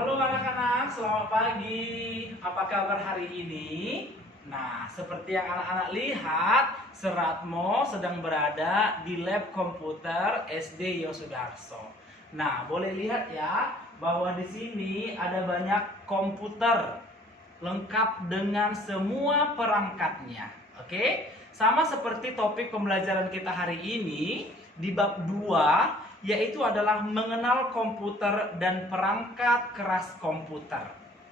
Halo anak-anak, selamat pagi. Apa kabar hari ini? Nah, seperti yang anak-anak lihat, Seratmo sedang berada di lab komputer SD Yosudarso. Nah, boleh lihat ya, bahwa di sini ada banyak komputer lengkap dengan semua perangkatnya. Oke? Sama seperti topik pembelajaran kita hari ini di bab 2, yaitu adalah mengenal komputer dan perangkat keras komputer.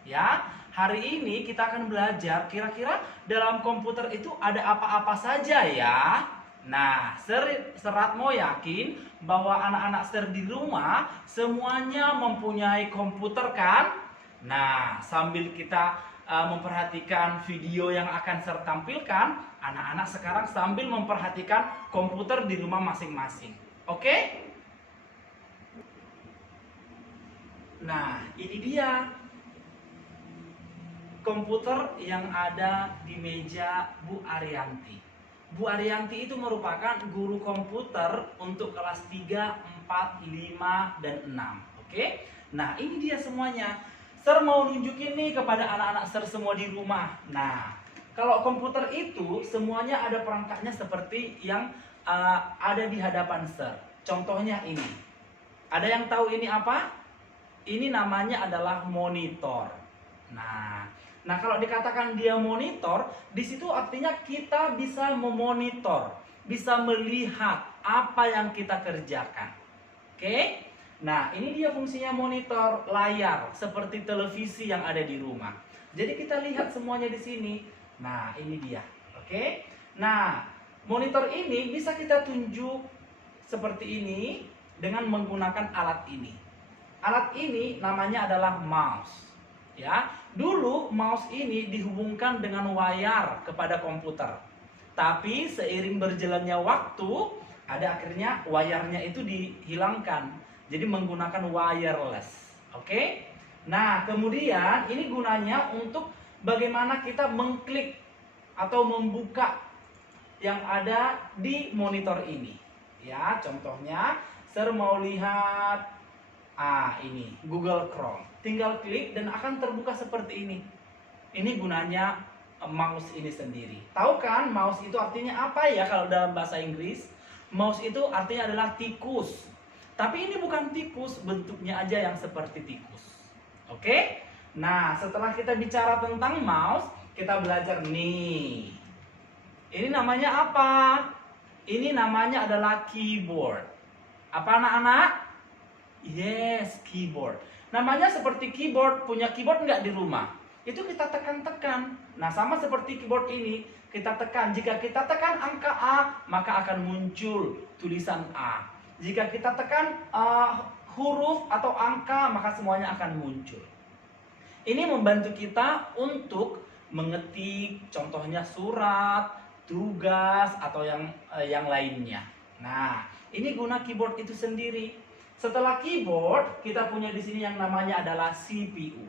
Ya, hari ini kita akan belajar kira-kira dalam komputer itu ada apa-apa saja ya. Nah, Seratmo yakin bahwa anak-anak Ser di rumah semuanya mempunyai komputer kan? Nah, sambil kita memperhatikan video yang akan Ser tampilkan, anak-anak sekarang sambil memperhatikan komputer di rumah masing-masing. Oke? Nah, ini dia komputer yang ada di meja Bu Arianti. Bu Arianti itu merupakan guru komputer untuk kelas 3, 4, 5, dan 6. Oke? Nah, ini dia semuanya. Ser mau nunjukin nih kepada anak-anak Ser semua di rumah. Nah, kalau komputer itu semuanya ada perangkatnya seperti yang ada di hadapan Ser. Contohnya ini. Ada yang tahu ini apa? Ini namanya adalah monitor. Nah, kalau dikatakan dia monitor, di situ artinya kita bisa memonitor, bisa melihat apa yang kita kerjakan. Oke? Nah, ini dia fungsinya monitor, layar seperti televisi yang ada di rumah. Jadi kita lihat semuanya di sini. Nah, ini dia. Oke? Nah, monitor ini bisa kita tunjuk seperti ini dengan menggunakan alat ini. Alat ini namanya adalah mouse. Ya, dulu mouse ini dihubungkan dengan wayar kepada komputer. Tapi seiring berjalannya waktu, ada akhirnya wayarnya itu dihilangkan. Jadi menggunakan wireless. Oke? Nah, kemudian ini gunanya untuk bagaimana kita mengklik atau membuka yang ada di monitor ini. Ya, contohnya Ser mau lihat ini Google Chrome. Tinggal klik dan akan terbuka seperti ini. Ini gunanya mouse ini sendiri. Tahu kan mouse itu artinya apa ya kalau dalam bahasa Inggris? Mouse itu artinya adalah tikus. Tapi ini bukan tikus, bentuknya aja yang seperti tikus. Oke? Nah, setelah kita bicara tentang mouse, kita belajar nih. Ini namanya apa? Ini namanya adalah keyboard. Apa anak-anak? Yes, keyboard. Namanya seperti keyboard. Punya keyboard nggak di rumah? Itu kita tekan-tekan. Nah, sama seperti keyboard ini, kita tekan. Jika kita tekan angka A, maka akan muncul tulisan A. Jika kita tekan huruf atau angka, maka semuanya akan muncul. Ini membantu kita untuk mengetik, contohnya surat, tugas, atau yang lainnya. Nah, ini guna keyboard itu sendiri. Setelah keyboard, kita punya di sini yang namanya adalah CPU.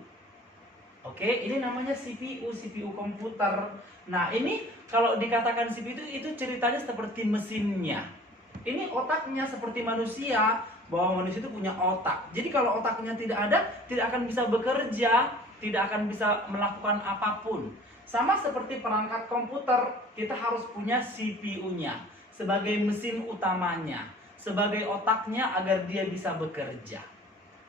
Oke, ini namanya CPU komputer. Nah, ini kalau dikatakan CPU itu ceritanya seperti mesinnya. Ini otaknya seperti manusia, bahwa manusia itu punya otak. Jadi kalau otaknya tidak ada, tidak akan bisa bekerja, tidak akan bisa melakukan apapun. Sama seperti perangkat komputer, kita harus punya CPU-nya sebagai mesin utamanya, sebagai otaknya agar dia bisa bekerja.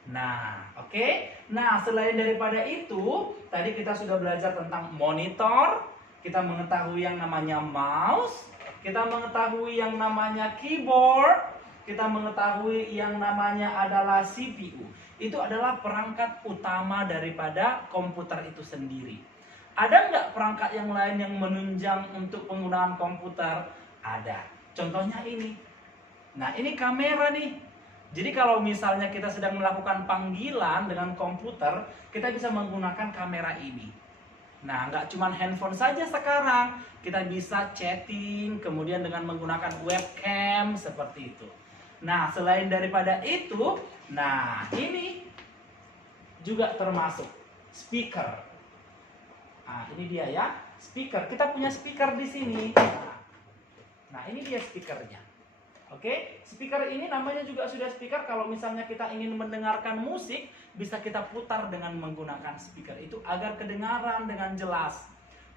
Nah, oke. Nah, selain daripada itu, tadi kita sudah belajar tentang monitor, kita mengetahui yang namanya mouse, kita mengetahui yang namanya keyboard, kita mengetahui yang namanya adalah CPU. Itu adalah perangkat utama daripada komputer itu sendiri. Ada nggak perangkat yang lain yang menunjang untuk penggunaan komputer? Ada. Contohnya ini. Nah, ini kamera nih. Jadi kalau misalnya kita sedang melakukan panggilan dengan komputer, kita bisa menggunakan kamera ini. Nah, nggak cuma handphone saja sekarang. Kita bisa chatting, kemudian dengan menggunakan webcam, seperti itu. Nah, selain daripada itu, nah ini juga termasuk speaker. Nah, ini dia ya, speaker. Kita punya speaker di sini. Nah, ini dia speakernya. Oke, speaker ini namanya juga sudah speaker. Kalau misalnya kita ingin mendengarkan musik, bisa kita putar dengan menggunakan speaker itu agar kedengaran dengan jelas.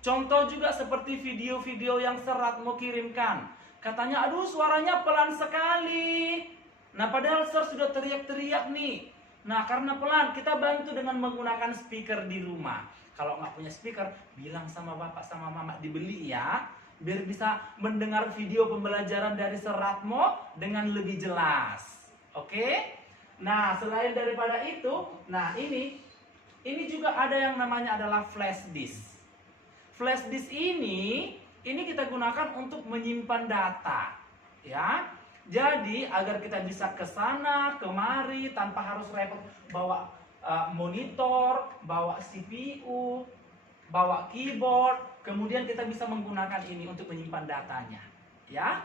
Contoh juga seperti video-video yang Serat mau kirimkan. Katanya, aduh suaranya pelan sekali. Nah padahal Sir sudah teriak-teriak nih. Nah karena pelan, kita bantu dengan menggunakan speaker di rumah. Kalau nggak punya speaker, bilang sama bapak sama mama dibeli ya. Biar bisa mendengar video pembelajaran dari Seratmo dengan lebih jelas. Oke? Nah selain daripada itu, nah ini juga ada yang namanya adalah flash disk. Flash disk ini kita gunakan untuk menyimpan data, ya. Jadi agar kita bisa ke sana, kemari tanpa harus repot bawa monitor, bawa CPU, bawa keyboard, kemudian kita bisa menggunakan ini untuk menyimpan datanya, ya.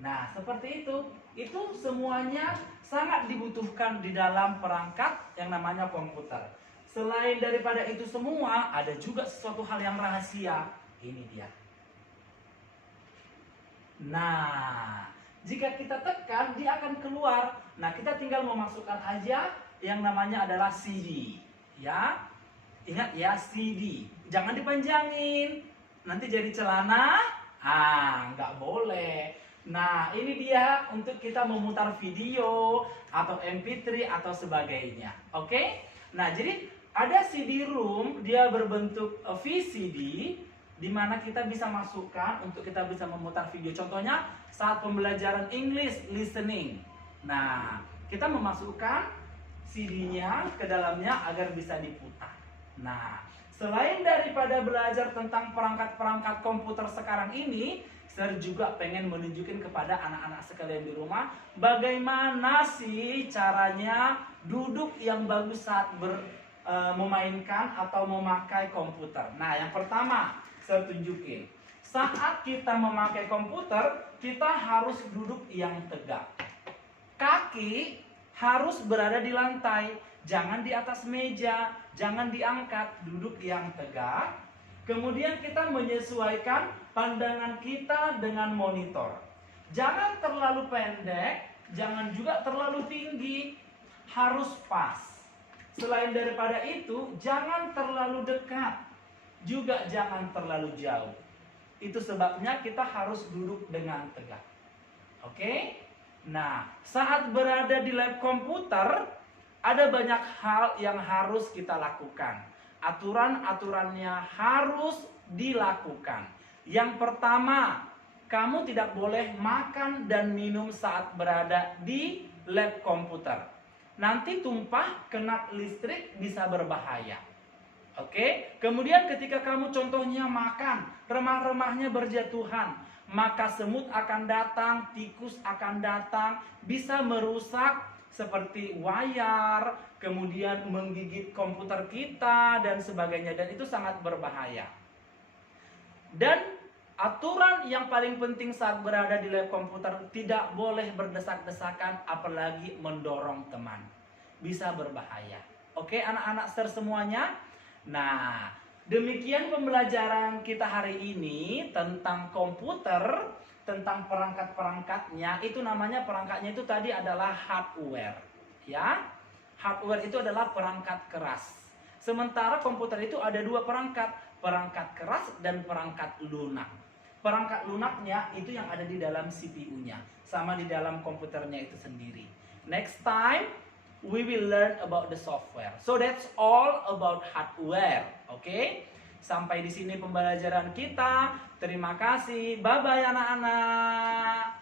Nah, seperti itu. Itu semuanya sangat dibutuhkan di dalam perangkat yang namanya komputer. Selain daripada itu semua, ada juga sesuatu hal yang rahasia. Ini dia. Nah, jika kita tekan, dia akan keluar. Nah, kita tinggal memasukkan aja yang namanya adalah CD. Ya, ingat ya, CD. Jangan dipanjangin. Nanti jadi celana. Nggak boleh. Nah, ini dia untuk kita memutar video atau MP3 atau sebagainya. Oke? Nah, jadi ada CD-ROM, dia berbentuk VCD, di mana kita bisa masukkan untuk kita bisa memutar video. Contohnya saat pembelajaran English listening. Nah, kita memasukkan CD-nya ke dalamnya agar bisa diputar. Nah, selain daripada belajar tentang perangkat-perangkat komputer sekarang ini, saya juga pengen menunjukin kepada anak-anak sekalian di rumah bagaimana sih caranya duduk yang bagus saat memainkan atau memakai komputer. Nah, yang pertama saya tunjukin. Saat kita memakai komputer, kita harus duduk yang tegak. Kaki harus berada di lantai, jangan di atas meja, jangan diangkat, duduk yang tegak. Kemudian kita menyesuaikan pandangan kita dengan monitor. Jangan terlalu pendek, jangan juga terlalu tinggi, harus pas. Selain daripada itu, jangan terlalu dekat, juga jangan terlalu jauh. Itu sebabnya kita harus duduk dengan tegak. Oke? Nah, saat berada di lab komputer, ada banyak hal yang harus kita lakukan. Aturan-aturannya harus dilakukan. Yang pertama, kamu tidak boleh makan dan minum saat berada di lab komputer. Nanti tumpah, kena listrik, bisa berbahaya. Oke? Kemudian ketika kamu contohnya makan, remah-remahnya berjatuhan, maka semut akan datang, tikus akan datang, bisa merusak seperti wayar, kemudian menggigit komputer kita dan sebagainya, dan itu sangat berbahaya. Dan aturan yang paling penting saat berada di lab komputer, tidak boleh berdesak-desakan apalagi mendorong teman. Bisa berbahaya. Oke, anak-anak semuanya? Nah, demikian pembelajaran kita hari ini tentang komputer, tentang perangkat-perangkatnya. Itu namanya perangkatnya itu tadi adalah hardware, ya. Hardware itu adalah perangkat keras. Sementara komputer itu ada dua perangkat keras dan perangkat lunak. Perangkat lunaknya itu yang ada di dalam CPU-nya, sama di dalam komputernya itu sendiri. Next time we will learn about the software. So that's all about hardware. Oke? Sampai di sini pembelajaran kita. Terima kasih. Bye bye anak-anak.